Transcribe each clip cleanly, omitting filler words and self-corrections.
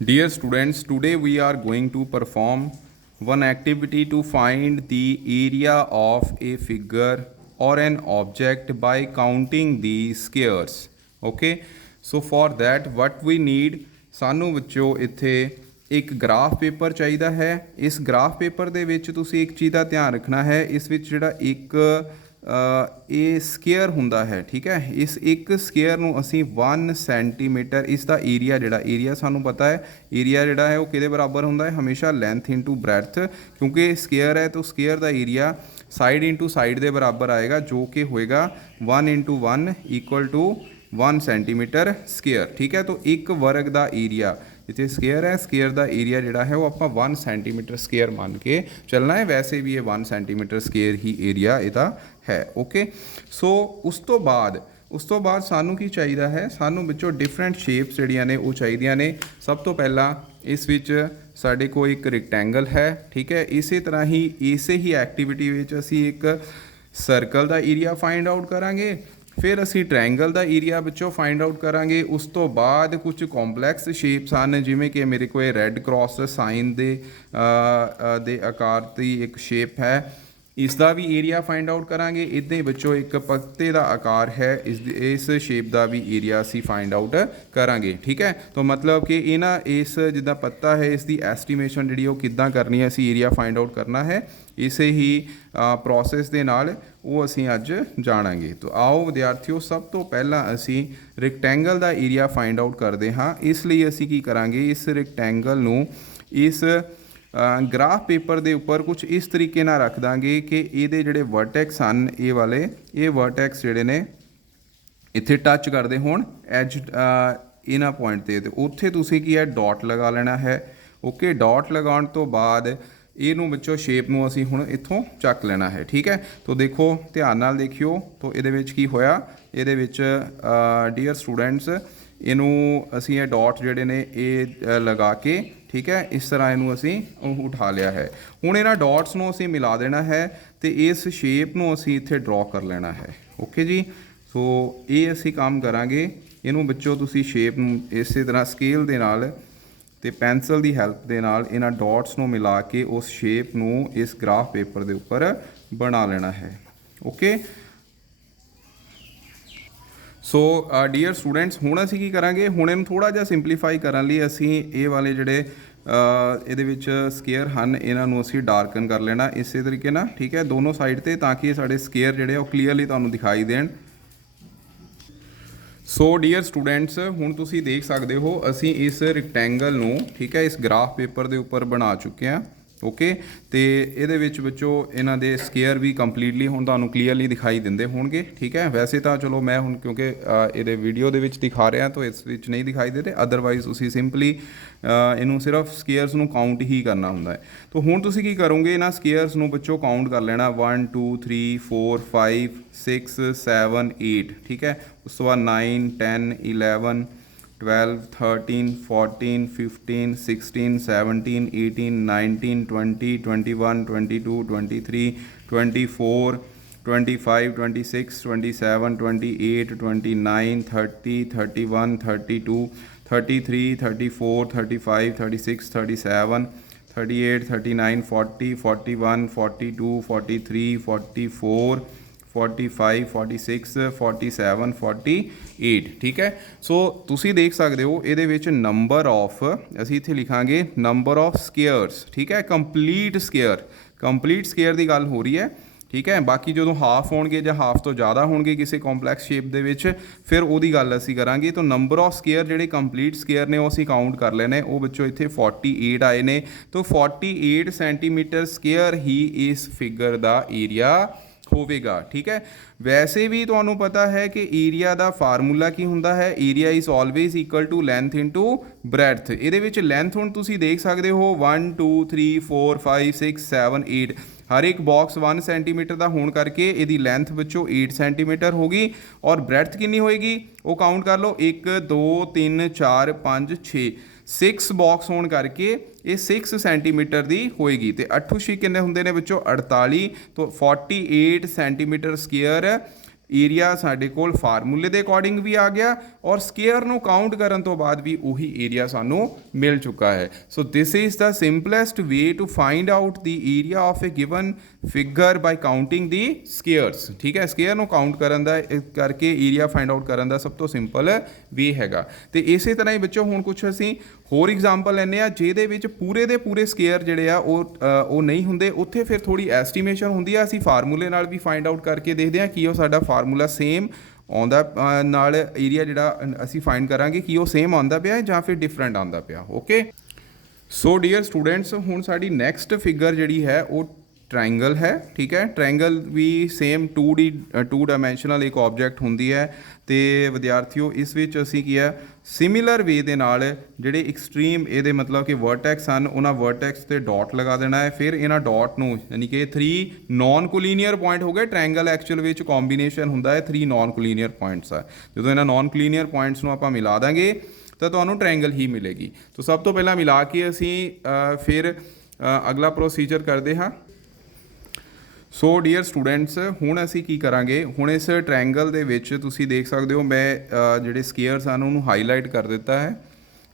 Dear students, today we are going to perform one activity to find the area of a figure or an object by counting the squares. Okay, so for that what we need, ਸਾਨੂੰ ਵਿੱਚੋਂ ਇੱਥੇ ਇੱਕ graph paper ਚਾਹੀਦਾ ਹੈ। ਇਸ graph paper ਦੇ ਵਿੱਚ ਤੁਸੀਂ ਇੱਕ ਚੀਜ਼ ਦਾ ਧਿਆਨ ਰੱਖਣਾ ਹੈ, ਇਸ ਵਿੱਚ ਜਿਹੜਾ ਇੱਕ ਇਹ ਸਕੇਅਰ ਹੁੰਦਾ ਹੈ, ਠੀਕ ਹੈ। ਇਸ ਇੱਕ ਸਕੇਅਰ ਨੂੰ ਅਸੀਂ 1 ਸੈਂਟੀਮੀਟਰ, ਇਸ ਦਾ ਏਰੀਆ ਜਿਹੜਾ ਏਰੀਆ ਸਾਨੂੰ ਪਤਾ ਹੈ, ਏਰੀਆ ਜਿਹੜਾ ਹੈ ਉਹ ਕਿਹਦੇ ਬਰਾਬਰ ਹੁੰਦਾ ਹੈ, ਹਮੇਸ਼ਾ ਲੈਂਥ ਇੰਟੂ ਬ੍ਰੈਡਥ, ਕਿਉਂਕਿ ਸਕੇਅਰ ਹੈ ਤਾਂ ਸਕੇਅਰ ਦਾ ਏਰੀਆ ਸਾਈਡ ਇੰਟੂ ਸਾਈਡ ਦੇ ਬਰਾਬਰ ਆਏਗਾ, ਜੋ ਕਿ ਹੋਏਗਾ 1 into 1 equal to 1 centimetre square, ਠੀਕ ਹੈ। ਤਾਂ ਇੱਕ ਵਰਗ ਦਾ ਏਰੀਆ जितने स्केयर है, स्केयर का एरिया जोड़ा है वो आप 1 सेंटीमीटर स्केयर मान के चलना है। वैसे भी ये 1 सेंटीमीटर स्केयर ही एरिया इहदा है। ओके, सो उस तो बाद सानू की चाहिए है, सानू विचों डिफरेंट शेप्स जिहड़ियां ने वो चाहिए ने। सब तो पहला इस विच साडे कोल एक रिक्टेंगल है, ठीक है। इसी तरह ही इसे ही एक्टिविटी विच असीं एक सर्कल का एरिया फाइंड आउट करांगे, फिर असी ट्रायंगल का एरिया विचों फाइंड आउट करांगे। उस तो बाद कुछ कॉम्पलैक्स शेप्स हैं, जिमें कि मेरे को रेड क्रॉस साइन दे आकार की एक शेप है, इसका भी एरिया फाइंड आउट करांगे। इहदे विचों एक पत्ते का आकार है, इस शेप का भी एरिया असी फाइंड आउट करांगे, ठीक है। तो मतलब कि इन्हां इस जिद्दां पत्ता है, इसकी एस्टीमेशन जिहड़ी वो किद्दां करनी है, असी एरिया फाइंड आउट करना है। इसे ही प्रोसैस दे नाल वो असी अज जाणांगे। तो आओ विद्यार्थियों, सब तो पहला असी रिक्टेंगल का एरिया फाइंड आउट करते हाँ। इसलिए असी की करांगे, इस रिक्टेंगल नूं इस ग्राफ पेपर के उपर कुछ इस तरीके नाल रख देंगे कि ये जोड़े वर्टैक्स हैं, ये वाले ये वर्टैक्स जोड़े ने इत्थे टच करते होण एज इन्हां पॉइंट ते उत्थे तुसीं की है डॉट लगा लेना है। ओके, डॉट लगाउण तो बाद ਇਹਨੂੰ ਵਿੱਚੋਂ ਸ਼ੇਪ ਨੂੰ ਅਸੀਂ ਹੁਣ ਇੱਥੋਂ ਚੱਕ ਲੈਣਾ ਹੈ, ਠੀਕ ਹੈ। तो देखो ध्यान नाल देखियो, तो ਇਹਦੇ ਵਿੱਚ ਕੀ ਹੋਇਆ, ਇਹਦੇ ਵਿੱਚ ਡੀਅਰ ਸਟੂਡੈਂਟਸ ਇਹਨੂੰ ਅਸੀਂ ਇਹ ਡਾਟ ਜਿਹੜੇ ਨੇ ਇਹ ਲਗਾ ਕੇ, ठीक है, इस तरह ਇਹਨੂੰ ਅਸੀਂ ਉਠਾ ਲਿਆ ਹੈ। ਹੁਣ ਇਹਨਾਂ ਡਾਟਸ ਨੂੰ ਅਸੀਂ ਮਿਲਾ ਦੇਣਾ ਹੈ ਤੇ ਇਸ ਸ਼ੇਪ ਨੂੰ ਅਸੀਂ ਇੱਥੇ ਡਰਾ ਕਰ ਲੈਣਾ ਹੈ। ਓਕੇ ਜੀ, ਸੋ ਇਹ ਅਸੀਂ ਕੰਮ ਕਰਾਂਗੇ। ਇਹਨੂੰ ਵਿੱਚੋਂ ਤੁਸੀਂ ਸ਼ੇਪ ਨੂੰ ਇਸੇ ਤਰ੍ਹਾਂ ਸਕੇਲ ਦੇ ਨਾਲ ਤੇ ਪੈਨਸਲ ਦੀ ਹੈਲਪ ਦੇ ਨਾਲ ਇਹਨਾਂ ਡਾਟਸ ਨੂੰ ਮਿਲਾ ਕੇ ਉਸ ਸ਼ੇਪ ਨੂੰ ਇਸ ਗ੍ਰਾਫ ਪੇਪਰ ਦੇ ਉੱਪਰ ਬਣਾ ਲੈਣਾ ਹੈ। ਓਕੇ, ਸੋ ਡੀਅਰ ਸਟੂਡੈਂਟਸ ਹੁਣ ਅਸੀਂ ਕੀ ਕਰਾਂਗੇ, ਹੁਣ ਇਹਨੂੰ ਥੋੜ੍ਹਾ ਜਿਹਾ ਸਿੰਪਲੀਫਾਈ ਕਰਨ ਲਈ ਅਸੀਂ ਇਹ ਵਾਲੇ ਜਿਹੜੇ ਇਹਦੇ ਵਿੱਚ ਸਕੇਅਰ ਹਨ ਇਹਨਾਂ ਨੂੰ ਅਸੀਂ ਡਾਰਕਨ ਕਰ ਲੈਣਾ ਇਸੇ ਤਰੀਕੇ ਨਾਲ, ਠੀਕ ਹੈ, ਦੋਨੋਂ ਸਾਈਡ 'ਤੇ, ਤਾਂ ਕਿ ਸਾਡੇ ਸਕੇਅਰ ਜਿਹੜੇ ਉਹ ਕਲੀਅਰਲੀ ਤੁਹਾਨੂੰ ਦਿਖਾਈ ਦੇਣ। सो डियर स्टूडेंट्स हुण तुसीं देख सकते हो असी इस रिक्टेंगल नूं, ठीक है, इस ग्राफ पेपर के उपर बना चुके हैं। ओके, तो ये विचों इन्हां दे स्केयर भी कंप्लीटली हुण तुहानूं क्लीयरली दिखाई दिंदे होणगे, ठीक है। वैसे तो चलो मैं हुण क्योंकि ये वीडियो दे विच दिखा रहा तो इस विच नहीं दिखाई दे रहे, अदरवाइज तुसीं सिंपली इनू सिर्फ स्केयर्स नूं काउंट ही करना हुंदा है। तो हुण तुसीं की करोगे, इन्हां स्केयर्स नूं विचों काउंट कर लेना 1 2 3 4 5 6 7 8, ठीक है। उस तो बाद 9 10 11 12 13 14 15 16 17 18 19 20 21 22 23 24 25 26 27 28 29 30 31 32 33 34 35 36 37 38 39 40 41 42 43 44 45 46 47 48, ठीक है। सो तुसी देख सकते हो ये नंबर ऑफ असी इत्थे लिखांगे नंबर ऑफ स्केयर्स, ठीक है। कंप्लीट स्केयर की गल हो रही है, ठीक है। बाकी जो हाफ होणगे ਜਾਂ हाफ तो ज़्यादा होणगे किसी कॉम्पलैक्स शेप ਦੇ ਵਿੱਚ ਫਿਰ ਉਹਦੀ ਗੱਲ ਅਸੀਂ ਕਰਾਂਗੇ। तो नंबर ऑफ स्केयर ਜਿਹੜੇ कंप्लीट स्केयर ने ਉਹ ਅਸੀਂ काउंट कर ਲੈਣੇ, ਉਹ ਵਿੱਚੋਂ ਇੱਥੇ 48 ਆਏ ਨੇ। तो 48 ਸੈਂਟੀਮੀਟਰ स्केयर ही इस फिगर का एरिया होगा, ठीक है। वैसे भी तुहानू पता है कि एरिया का फार्मूला की हुंदा है, area is always equal to length into breadth. ये लेंथ हुण तुसीं देख सकते हो 1 2 3 4 5 6 7 8, हर एक बॉक्स 1 सेंटीमीटर का होने करके यदि लेंथ बच्चों 8 सेंटीमीटर होगी और ब्रैथ कितनी होएगी वो काउंट कर लो, 1 2 3 4 5 6 6 बॉक्स होने करके ये 6 सेंटीमीटर की होएगी। तो 8 6 किन्ने हुंदे ने बच्चों 48, तो 48 सेंटीमीटर स्केयर ਏਰੀਆ ਸਾਡੇ ਕੋਲ ਫਾਰਮੂਲੇ ਦੇ ਅਕੋਰਡਿੰਗ ਵੀ ਆ ਗਿਆ ਔਰ ਸਕੇਅਰ ਨੂੰ ਕਾਊਂਟ ਕਰਨ ਤੋਂ ਬਾਅਦ ਵੀ ਉਹੀ ਏਰੀਆ ਸਾਨੂੰ ਮਿਲ ਚੁੱਕਾ ਹੈ। So this is the simplest way to find out the area of a given figure by counting the squares. ਠੀਕ ਹੈ, ਸਕੇਅਰ ਨੂੰ ਕਾਊਂਟ ਕਰਨ ਦਾ ਕਰਕੇ ਏਰੀਆ ਫਾਈਂਡ ਆਊਟ ਕਰਨ ਦਾ ਸਭ ਤੋਂ ਸਿੰਪਲ ਵੇ ਹੈਗਾ। ਤੇ ਇਸੇ ਤਰ੍ਹਾਂ ਹੀ ਬੱਚੋ ਹੁਣ ਕੁਛ ਅਸੀਂ ਹੋਰ ਐਗਜ਼ਾਮਪਲ ਲੈਂਦੇ ਆ ਜਿਹਦੇ ਵਿੱਚ ਪੂਰੇ ਦੇ ਪੂਰੇ ਸਕੇਅਰ ਜਿਹੜੇ ਆ ਉਹ ਨਹੀਂ ਹੁੰਦੇ, ਉੱਥੇ ਫਿਰ ਥੋੜੀ ਐਸਟੀਮੇਸ਼ਨ ਹੁੰਦੀ ਆ। ਅਸੀਂ ਫਾਰਮੂਲੇ ਨਾਲ ਵੀ ਫਾਈਂਡ ਆਊਟ ਕਰਕੇ ਦੇਖਦੇ ਹਾਂ ਕਿ ਉਹ ਸਾਡਾ ਫਾਰਮੂਲਾ ਸੇਮ ਆਉਂਦਾ ਨਾਲ ਏਰੀਆ ਜਿਹੜਾ ਅਸੀਂ ਫਾਈਂਡ ਕਰਾਂਗੇ ਕਿ ਉਹ ਸੇਮ ਆਉਂਦਾ ਪਿਆ ਜਾਂ ਫਿਰ ਡਿਫਰੈਂਟ ਆਉਂਦਾ ਪਿਆ। ਓਕੇ, ਸੋ ਡੀਅਰ ਸਟੂਡੈਂਟਸ, ਹੁਣ ਸਾਡੀ ਨੈਕਸਟ ਫਿਗਰ ਜਿਹੜੀ ਹੈ ਉਹ ट्रायंगल है। ठीक है, ट्रायंगल भी सेम 2 डायमेंशनल एक ऑब्जेक्ट होंदी है। तो विद्यार्थियों इस विच असी की है सिमिलर वे दे नाल जिहड़े एक्सट्रीम ये मतलब कि वर्टैक्स हैं उन्हां वर्टैक्स ते डॉट लगा देना है। फिर इन्हां डॉट नूं यानी कि 3 नॉन कोलीनियर पॉइंट हो गए। ट्रायंगल एक्चुअल विच कॉम्बीनेशन हुंदा है 3 नॉन कोलीनियर पॉइंट्स है। जो इन्हां नॉन कोलीनियर पॉइंट्स नूं आपां मिला देंगे तो तुहानूं ट्रायंगल ही मिलेगी। तो सब तो पहला मिला के असी फिर अगला प्रोसीजर करते हाँ। सो डियर स्टूडेंट्स, हुण असी की करांगे, हुण इस ट्रायंगल दे विच तुसीं देख सकदे हो मैं जिहड़े स्केयर्स हैं उन्होंने हाईलाइट कर दिता है।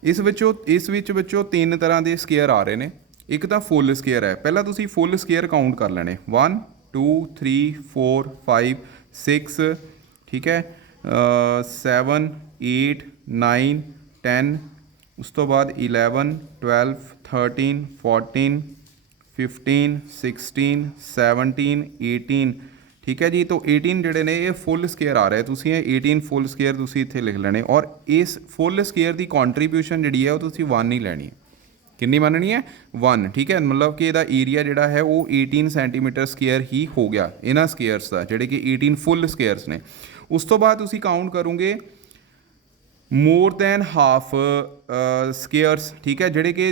इस विच बच्चों 3 तरह के स्केयर आ रहे हैं। एक तो फुल स्केयर है, पहला तुसीं फुल स्केयर काउंट कर लेने 1 2 3 4 5 6, ठीक है, 7 8 9 10, उस तो बाद 11 12 13 14 15 16 17 18, ठीक है जी। तो 18 जोड़े ने ये फुल स्केयर आ रहे हैं, तुसीं 18 फुल स्केयर तुसीं इत्थे लिख लेने और इस फुल स्केयर की कॉन्ट्रीब्यूशन जी है वो तुसीं 1 ही लैनी है। कितनी माननी है 1, ठीक है। मतलब कि इसका एरिया जोड़ा है वो 18 सेंटीमीटर स्केयर ही हो गया इन्हां स्केयर्स का, जोड़े कि 18 फुल स्केयर्स ने। उस तो बाद तुसीं काउंट करोगे मोर दैन हाफ स्केयर्स, ठीक है, जोड़े कि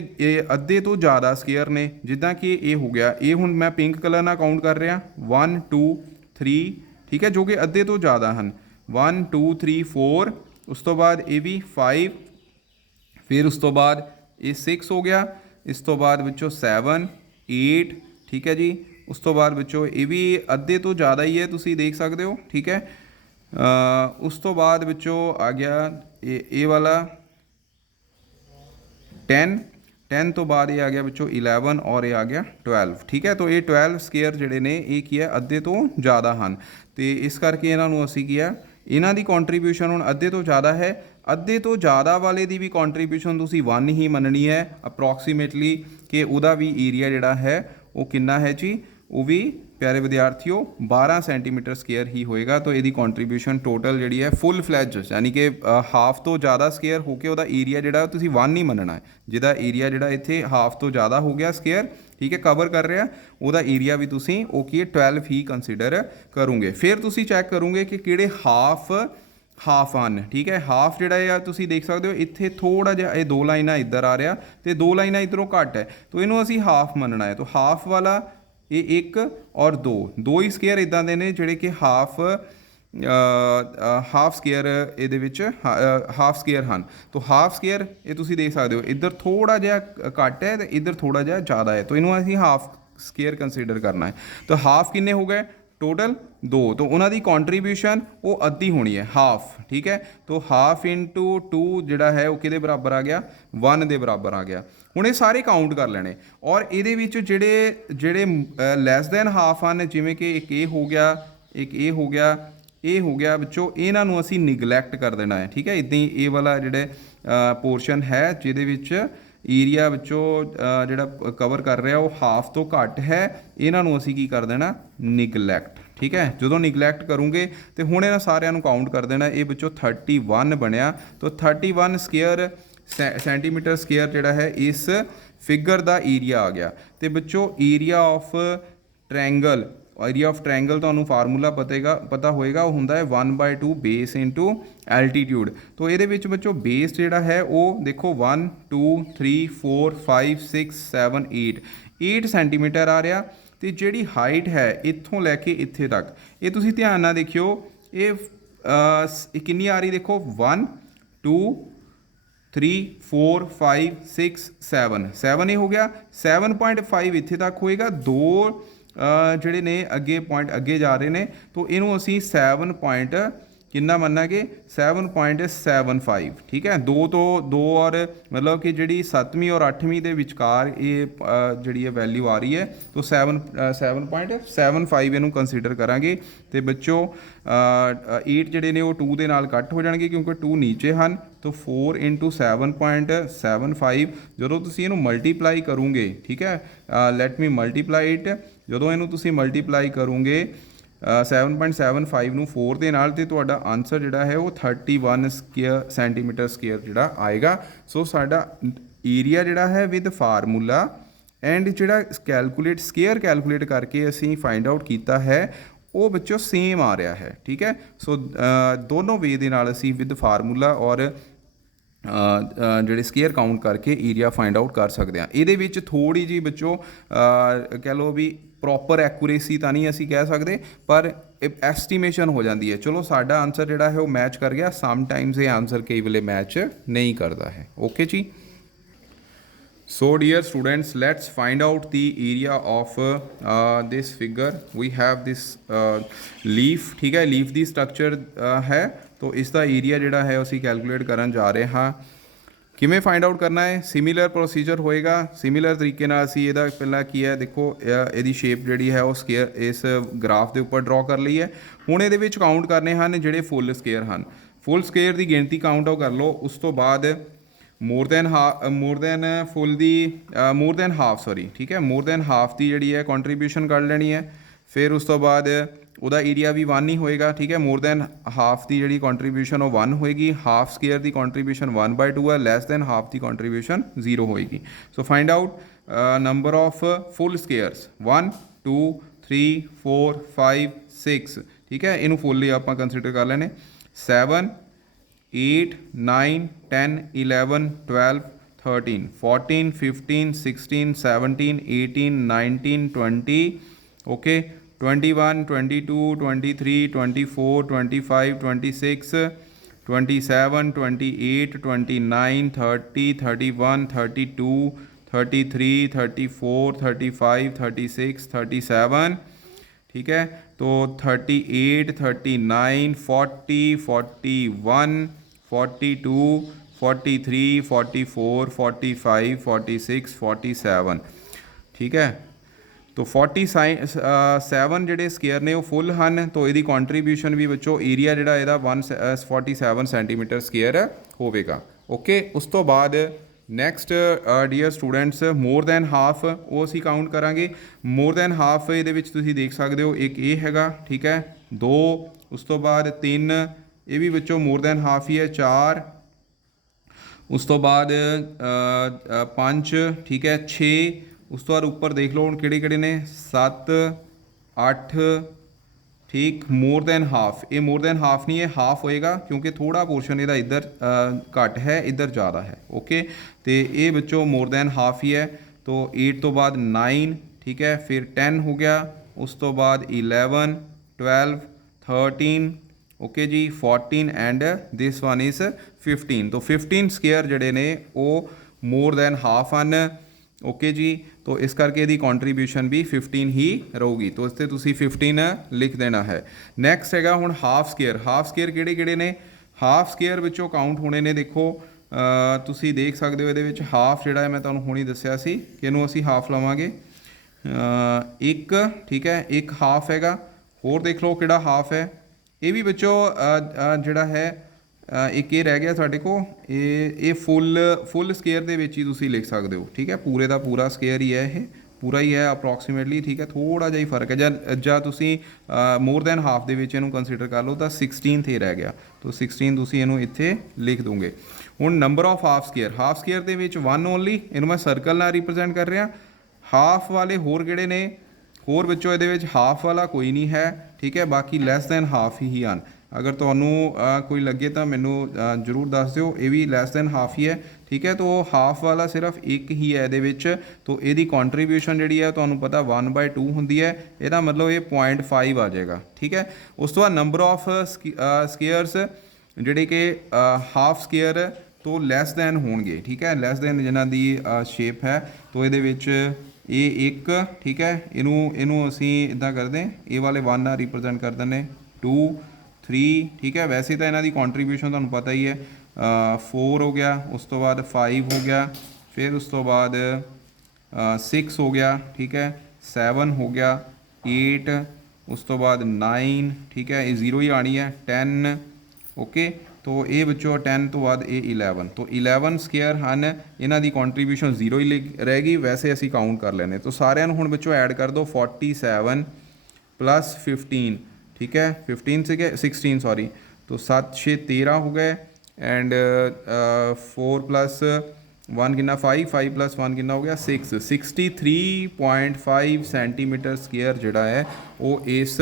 अद्धे तो ज़्यादा स्केयर ने। जिदा कि ये हो गया, ये हुण मैं पिंक कलर ना काउंट कर रहा 1 2 3, ठीक है, जो कि अद्धे तो ज़्यादा हैं 1 2 3 4, उस तो बाद ये भी 5, फिर उस तो बाद ये 6 हो गया, इस तो बाद बच्चों 7 8, ठीक है जी। उस तो बाद बच्चों ये भी अद्धे तो ज़्यादा ही है, तुसीं देख सकते हो, ठीक है। उस तो बाद बच्चों आ गया ये वाला 10 तो बाद ये आ गया बच्चों 11 और ये आ गया 12, ठीक है। तो ये 12 स्केयर जोड़े ने ये की है अद्धे तो ज़्यादा हैं। तो इस करके इन्हों असी किया इन्हां दी कॉन्ट्रीब्यूशन हुण अद्धे तो ज़्यादा है। अद्धे तो ज़्यादा वाले दी भी कॉन्ट्रीब्यूशन तुसीं 1 ही मननी है अप्रोक्सीमेटली, कि उहदा भी एरिया जिहड़ा है वो कितना है जी, वो भी प्यारे विद्यार्थियों 12 सेंटीमीटर स्केयर ही होएगा। तो यदी कॉन्ट्रीब्यूशन टोटल जी है फुल फ्लैज यानी कि हाफ तो ज़्यादा स्केयर होकर वह एरिया जोड़ा तुसीं 1 ही मनना है। जिहदा एरिया जोड़ा इत्थे हाफ तो ज़्यादा हो गया स्केयर, ठीक है, कवर कर रहा वह एरिया भी तुसीं वो की 12 ही कंसीडर करोगे। फिर तुसीं चैक करोगे कि किहड़े हाफ आन, ठीक है। हाफ जोड़ा है तुसीं देख सकते हो इत्थे थोड़ा जिहा ये 2 लाइनां इधर आ रहा तो 2 लाइनां इधरों घट है, तो इनू असीं हाफ मनना है। तो हाफ वाला ये 1 और 2 ही स्केयर इदां दे ने जिहड़े कि हाफ स्केयर ये हाफ स्केयर हैं। तो हाफ स्केयर ये तुसीं देख सकते हो इधर थोड़ा जिहा घट है तो इधर थोड़ा जिहा ज़्यादा है, तो इनू असीं हाफ स्केयर कंसीडर करना है। तो हाफ किन्ने हो गए टोटल 2, तो उन्होंने कॉन्ट्रीब्यूशन वो अद्धी होनी है हाफ, ठीक है। तो हाफ इंटू 2 जोड़ा है वो किहदे बराबर आ गया 1 के बराबर आ गया। हुण ये सारे काउंट कर लेने और ये जिहड़े लैस दैन हाफ हैं, जिमें कि एक ये हो गया, एक ये हो गया, ये हो गया बच्चों, इन्हां नूं असीं निगलैक्ट कर देना है, ठीक है। इदां ही ये वाला जिहड़े पोर्शन है जिहदे विच एरिया बच्चों जिहड़ा कवर कर रहा वो हाफ तो घट है, इन्हां नूं असीं की कर देना निगलैक्ट, ठीक है। जो निगलैक्ट करोगे तो हुण इन्हां सारिਆਂ ਨੂੰ काउंट कर देना। ये बच्चों 31 बनया, तो 31 स्केयर सेंटीमीटर स्केयर जिहड़ा है इस फिगर का एरिया आ गया। तो बच्चों area of triangle, area of triangle तो फार्मूला पता होएगा वो हुंदा है 1/2 बेस इंटू एल्टीट्यूड। तो ये बच्चों बेस जोड़ा है वो देखो 1 2 3 4 5 6 7 8 सेंटीमीटर आ रहा। तो जी हाइट है इत्थों लैके इत्थे तक ये तुसीं ध्यान नाल देखियो ये कितनी आ रही देखो 1 2 3 4 5 6 7 7 ही हो गया, 7.5 इत्थे तक होएगा, 2 ਜਿਹੜੇ ਨੇ ਅੱਗੇ ਪੁਆਇੰਟ ਅੱਗੇ ਜਾ ਰਹੇ ਨੇ, तो ਇਹਨੂੰ ਅਸੀਂ 7 ਪੁਆਇੰਟ किन्ना मन्नांगे 7.75 ठीक है। 2 और मतलब कि जी 7वीं और 8वीं के विचकार ये जी वैल्यू आ रही है, तो 7.75 इनू कंसीडर करांगे। तो बच्चों 8 जोड़े ने वो 2 के नाल कट हो जाएंगे क्योंकि 2 नीचे हैं, तो 4 × 7.75 जो तुसी इनू मल्टीप्लाई करोगे, ठीक है, लैट मी मल्टीप्लाई इट, जो इनू तुसी मल्टीप्लाई करोगे 7.75 ਨੂੰ 4 ਦੇ ਨਾਲ, ਤੇ ਤੁਹਾਡਾ ਆਨਸਰ ਜਿਹੜਾ ਹੈ ਉਹ 31 ਸੈਂਟੀਮੀਟਰ ਸਕੁਅਰ ਜਿਹੜਾ ਆਏਗਾ। ਸੋ ਸਾਡਾ ਏਰੀਆ ਜਿਹੜਾ ਹੈ ਵਿਦ ਫਾਰਮੂਲਾ ਐਂਡ ਜਿਹੜਾ ਕੈਲਕੂਲੇਟ ਸਕੁਅਰ ਕੈਲਕੂਲੇਟ ਕਰਕੇ ਅਸੀਂ ਫਾਈਂਡ ਆਊਟ ਕੀਤਾ ਹੈ ਉਹ ਬੱਚੋ ਸੇਮ ਆ ਰਿਹਾ ਹੈ, ਠੀਕ ਹੈ। ਸੋ ਦੋਨੋਂ ਵੇ ਦੇ ਨਾਲ ਅਸੀਂ ਵਿਦ ਫਾਰਮੂਲਾ ਔਰ ਜਿਹੜੇ ਸਕੁਅਰ ਕਾਊਂਟ ਕਰਕੇ ਏਰੀਆ ਫਾਈਂਡ ਆਊਟ ਕਰ ਸਕਦੇ ਹਾਂ। ਇਹਦੇ ਵਿੱਚ ਥੋੜੀ ਜੀ ਬੱਚੋ ਕਹਿ ਲਓ ਵੀ ਪ੍ਰੋਪਰ ਐਕੂਰੇਸੀ ਤਾਂ ਨਹੀਂ ਅਸੀਂ ਕਹਿ ਸਕਦੇ, ਪਰ ਐਸਟੀਮੇਸ਼ਨ ਹੋ ਜਾਂਦੀ ਹੈ। ਚਲੋ ਸਾਡਾ ਆਨਸਰ ਜਿਹੜਾ ਹੈ ਉਹ ਮੈਚ ਕਰ ਗਿਆ, ਸਮਟਾਈਮਸ ਇਹ ਆਨਸਰ ਕਈ ਵੇਲੇ ਮੈਚ ਨਹੀਂ ਕਰਦਾ ਹੈ। ਓਕੇ ਜੀ। So dear students, let's find out the area of this figure. We have this leaf, ठीक है, leaf ਦੀ structure है, तो ਇਸ ਦਾ ਏਰੀਆ ਜਿਹੜਾ ਹੈ ਅਸੀਂ ਕੈਲਕੂਲੇਟ ਕਰਨ ਜਾ ਰਹੇ ਹਾਂ। ਕਿਵੇਂ ਫਾਈਂਡ ਆਊਟ ਕਰਨਾ ਹੈ? ਸਿਮਿਲਰ ਪ੍ਰੋਸੀਜਰ ਹੋਏਗਾ। ਸਿਮਿਲਰ ਤਰੀਕੇ ਨਾਲ ਅਸੀਂ ਇਹਦਾ ਪਹਿਲਾਂ ਕੀ ਹੈ ਦੇਖੋ, ਇਹਦੀ ਸ਼ੇਪ ਜਿਹੜੀ ਹੈ ਉਹ ਸਕੁਅਰ ਇਸ ਗ੍ਰਾਫ ਦੇ ਉੱਪਰ ਡਰਾ ਕਰ ਲਈ ਹੈ। ਹੁਣ ਇਹਦੇ ਵਿੱਚ ਕਾਊਂਟ ਕਰਨੇ ਹਨ ਜਿਹੜੇ ਫੁੱਲ ਸਕੁਅਰ ਹਨ। ਫੁੱਲ ਸਕੁਅਰ ਦੀ ਗਿਣਤੀ ਕਾਊਂਟ ਆਊਟ ਕਰ ਲਓ। ਉਸ ਤੋਂ ਬਾਅਦ ਮੋਰ ਦੈਨ ਹਾਫ ਠੀਕ ਹੈ, ਮੋਰ ਦੈਨ ਹਾਫ ਦੀ ਜਿਹੜੀ ਹੈ ਕੰਟਰੀਬਿਊਸ਼ਨ ਕੱਢ ਲੈਣੀ ਹੈ। ਫਿਰ ਉਸ ਤੋਂ ਬਾਅਦ ਉਹਦਾ ਏਰੀਆ ਵੀ 1 ਹੀ ਹੋਏਗਾ, ਠੀਕ ਹੈ। ਮੋਰ ਦੈਨ ਹਾਫ ਦੀ ਜਿਹੜੀ ਕੰਟਰੀਬਿਊਸ਼ਨ ਉਹ 1 ਹੋਏਗੀ। ਹਾਫ ਸਕੁਅਰ ਦੀ ਕੰਟਰੀਬਿਊਸ਼ਨ 1/2 ਹੈ, ਲੈਸ ਦੈਨ ਹਾਫ ਦੀ ਕੰਟਰੀਬਿਊਸ਼ਨ 0 ਹੋਏਗੀ। So find out number of full squares 1 2 3 4 5 6, ਠੀਕ ਹੈ। ਇਹਨੂੰ ਫੁੱਲ ਆਪਾਂ ਕੰਸੀਡਰ ਕਰ ਲੈਣੇ। 7 8 9 10 11 12 13 14 15 16 17 18 19 20, okay, 21 22 23 24 25 26 27 28 29 30 31 32 33 34 35 36 37, ठीक है। तो 38 39 40 41 42 43 44 45 46 47, ठीक है। तो 47 ਜਿਹੜੇ ਸਕੁਅਰ ਨੇ ਉਹ ਫੁੱਲ ਹਨ, तो ਇਹਦੀ ਕੰਟਰੀਬਿਊਸ਼ਨ ਵੀ ਬੱਚੋ ਏਰੀਆ ਜਿਹੜਾ ਇਹਦਾ 147 ਸੈਂਟੀਮੀਟਰ ਸਕੁਅਰ ਹੋਵੇਗਾ। ਓਕੇ, ਉਸ ਤੋਂ ਬਾਅਦ next dear students more than half ਉਹ ਅਸੀਂ ਕਾਊਂਟ ਕਰਾਂਗੇ। ਮੋਰ ਦੈਨ ਹਾਫ ਇਹਦੇ ਵਿੱਚ ਤੁਸੀਂ ਦੇਖ ਸਕਦੇ ਹੋ, ਇੱਕ ਇਹ ਹੈਗਾ, ਠੀਕ ਹੈ, 2, ਉਸ ਤੋਂ ਬਾਅਦ 3, ਇਹ ਵੀ ਬੱਚੋ ਮੋਰ ਦੈਨ ਹਾਫ ਹੀ ਹੈ, 4, ਉਸ ਤੋਂ ਬਾਅਦ 5, ਠੀਕ ਹੈ, 6, ਉਸ ਤੋਂ ਬਾਅਦ ਉੱਪਰ ਦੇਖ ਲਓ ਹੁਣ ਕਿਹੜੇ ਕਿਹੜੇ ਨੇ, 7 8, ਠੀਕ। ਮੋਰ ਦੈਨ ਹਾਫ, ਇਹ ਮੋਰ ਦੈਨ ਹਾਫ ਨਹੀਂ, ਇਹ ਹਾਫ ਹੋਏਗਾ ਕਿਉਂਕਿ ਥੋੜਾ ਪੋਰਸ਼ਨ ਇਹਦਾ ਇੱਧਰ ਘੱਟ ਹੈ, ਇੱਧਰ ਜ਼ਿਆਦਾ ਹੈ। ਓਕੇ, ਤੇ ਇਹ ਬੱਚੋ ਮੋਰ ਦੈਨ ਹਾਫ ਹੀ ਹੈ। तो 8 ਤੋਂ ਬਾਅਦ 9, ਠੀਕ ਹੈ, ਫਿਰ 10 ਹੋ ਗਿਆ, ਉਸ ਤੋਂ ਬਾਅਦ 11 12 13, ਓਕੇ ਜੀ, 14 ਐਂਡ ਦਿਸ ਵਨ ਇਜ਼ 15। तो 15 ਸਕੁਅਰ ਜਿਹੜੇ ਨੇ ਉਹ ਮੋਰ ਦੈਨ ਹਾਫ ਹਨ। ਓਕੇ ਜੀ, तो इस करके ਇਹਦੀ ਕੰਟਰੀਬਿਊਸ਼ਨ ਵੀ 15 ਹੀ ਰਹੂਗੀ। तो ਇਸ 'ਤੇ ਤੁਸੀਂ 15 ਲਿਖ ਦੇਣਾ ਹੈ। ਨੈਕਸਟ ਹੈਗਾ ਹੁਣ ਹਾਫ ਸਕੁਅਰ। ਹਾਫ ਸਕੁਅਰ ਕਿਹੜੇ ਕਿਹੜੇ ਨੇ? ਹਾਫ ਸਕੁਅਰ ਵਿੱਚੋਂ ਕਾਊਂਟ ਹੋਣੇ ਨੇ, ਦੇਖੋ ਤੁਸੀਂ ਦੇਖ ਸਕਦੇ ਹੋ ਇਹਦੇ ਵਿੱਚ ਹਾਫ ਜਿਹੜਾ ਹੈ ਮੈਂ ਤੁਹਾਨੂੰ ਹੁਣੀ ਦੱਸਿਆ ਸੀ ਕਿ ਇਹਨੂੰ ਅਸੀਂ ਹਾਫ ਲਵਾਂਗੇ, 1, ਠੀਕ ਹੈ, ਇੱਕ ਹਾਫ ਹੈਗਾ। ਹੋਰ ਦੇਖ ਲਓ ਕਿਹੜਾ ਹਾਫ ਹੈ, ਇਹ ਵੀ ਵਿੱਚੋਂ ਜਿਹੜਾ ਹੈ ਇੱਕ ਇਹ ਰਹਿ ਗਿਆ ਸਾਡੇ ਕੋਲ, ਇਹ ਫੁੱਲ ਸਕੁਅਰ ਦੇ ਵਿੱਚ ਹੀ ਤੁਸੀਂ ਲਿਖ ਸਕਦੇ ਹੋ, ਠੀਕ ਹੈ। ਪੂਰੇ ਦਾ ਪੂਰਾ ਸਕੁਅਰ ਹੀ ਹੈ, ਇਹ ਪੂਰਾ ਹੀ ਹੈ ਅਪਰੋਕਸੀਮੇਟਲੀ, ਠੀਕ ਹੈ। ਥੋੜ੍ਹਾ ਜਿਹਾ ਹੀ ਫਰਕ ਹੈ, ਜਾਂ ਤੁਸੀਂ ਮੋਰ ਦੈਨ ਹਾਫ ਦੇ ਵਿੱਚ ਇਹਨੂੰ ਕੰਸੀਡਰ ਕਰ ਲਓ ਤਾਂ 16 'ਤੇ ਰਹਿ ਗਿਆ, ਤਾਂ 16 ਤੁਸੀਂ ਇਹਨੂੰ ਇੱਥੇ ਲਿਖ ਦੋਗੇ। ਹੁਣ number of half square, half square ਦੇ ਵਿੱਚ 1 ਓਨਲੀ, ਇਹਨੂੰ ਮੈਂ ਸਰਕਲ ਨਾਲ ਰਿਪਰੈਜ਼ੈਂਟ ਕਰ ਰਿਹਾ। ਹਾਫ ਵਾਲੇ ਹੋਰ ਕਿਹੜੇ ਨੇ? ਹੋਰ ਵਿੱਚੋਂ ਇਹਦੇ ਵਿੱਚ ਹਾਫ ਵਾਲਾ ਕੋਈ ਨਹੀਂ ਹੈ, ਠੀਕ ਹੈ, ਬਾਕੀ ਲੈਸ ਦੈਨ ਹਾਫ ਹੀ ਹਨ। ਅਗਰ ਤੁਹਾਨੂੰ ਕੋਈ ਲੱਗੇ ਤਾਂ ਮੈਨੂੰ ਜ਼ਰੂਰ ਦੱਸ ਦਿਓ, ਇਹ ਵੀ ਲੈਸ ਦੈਨ ਹਾਫ ਹੀ ਹੈ, ਠੀਕ ਹੈ। ਤਾਂ ਹਾਫ ਵਾਲਾ ਸਿਰਫ ਇੱਕ ਹੀ ਹੈ ਇਹਦੇ ਵਿੱਚ, ਤਾਂ ਇਹਦੀ ਕੰਟਰੀਬਿਊਸ਼ਨ ਜਿਹੜੀ ਹੈ ਤੁਹਾਨੂੰ ਪਤਾ 1/2 ਹੁੰਦੀ ਹੈ, ਇਹਦਾ ਮਤਲਬ ਇਹ 0.5 ਆ ਜਾਏਗਾ, ਠੀਕ ਹੈ। ਉਸ ਤੋਂ ਬਾਅਦ ਨੰਬਰ ਆਫ ਸਕੁਅਰਸ ਜਿਹੜੇ ਕਿ ਹਾਫ ਸਕੁਅਰ ਤੋਂ ਲੈਸ ਦੈਨ ਹੋਣਗੇ, ਠੀਕ ਹੈ, ਲੈਸ ਦੈਨ ਜਿਨ੍ਹਾਂ ਦੀ ਸ਼ੇਪ ਹੈ, ਤਾਂ ਇਹਦੇ ਵਿੱਚ ये एक, ठीक है, इनू असी इदा करते ए वाले 1 ਨਾਲ रिप्रजेंट कर दें 2 3, ठीक है। वैसे तो इन्हों की कॉन्ट्रीब्यूशन तुहानू पता ही है 4 हो गया, उस तो बाद 5 हो गया, फिर उस तो बाद 6 हो गया, ठीक है, 7 हो गया, 8, उस तो बाद 9, ठीक है, ये 0 ही आनी है, 10, ओके। तो ये बच्चों 10 तो बाद ये 11, तो 11 स्केयर हैं, इन्हों की कॉन्ट्रीब्यूशन 0 ही रहेगी। वैसे असी काउंट कर लेने, तो सारे हुण बच्चों ऐड कर दो 47 प्लस 15, ठीक है, 15 से 16 सॉरी, तो 7 6 13 हो गए, एंड 4 प्लस 1 कितना 5, 5 प्लस 1 कितना हो गया 6, 63.5 सेंटीमीटर स्केयर जिहड़ा है वो इस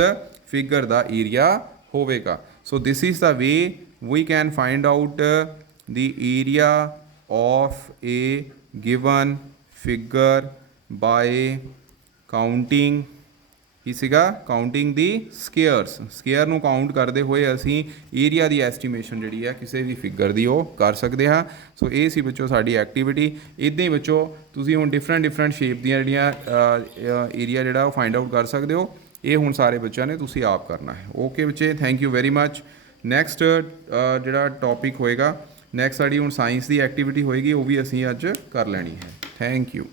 फिगर का एरिया होवेगा। So this is the way we can find out the area of a given figure by counting की सीगा काउंटिंग दी स्केयर्स। स्केयर नूं काउंट करते हुए असी एरिया की एस्टीमेशन जिहड़ी है किसी भी फिगर की वो कर सकते हाँ। सो ये सी बच्चों साडी एक्टिविटी। इदां ही बच्चों तुसीं हुण डिफरेंट शेप दी जिहड़ियां एरिया जिहड़ा फाइंड आउट कर सकते हो। ये हुण सारे बच्चों ने तुसीं आप करना है। ओके बच्चे, thank you very much. Next जिहड़ा टॉपिक होएगा, नैक्सट साडी हुण साइंस की एक्टिविटी होएगी, वो भी असीं अज कर लैनी है। Thank you.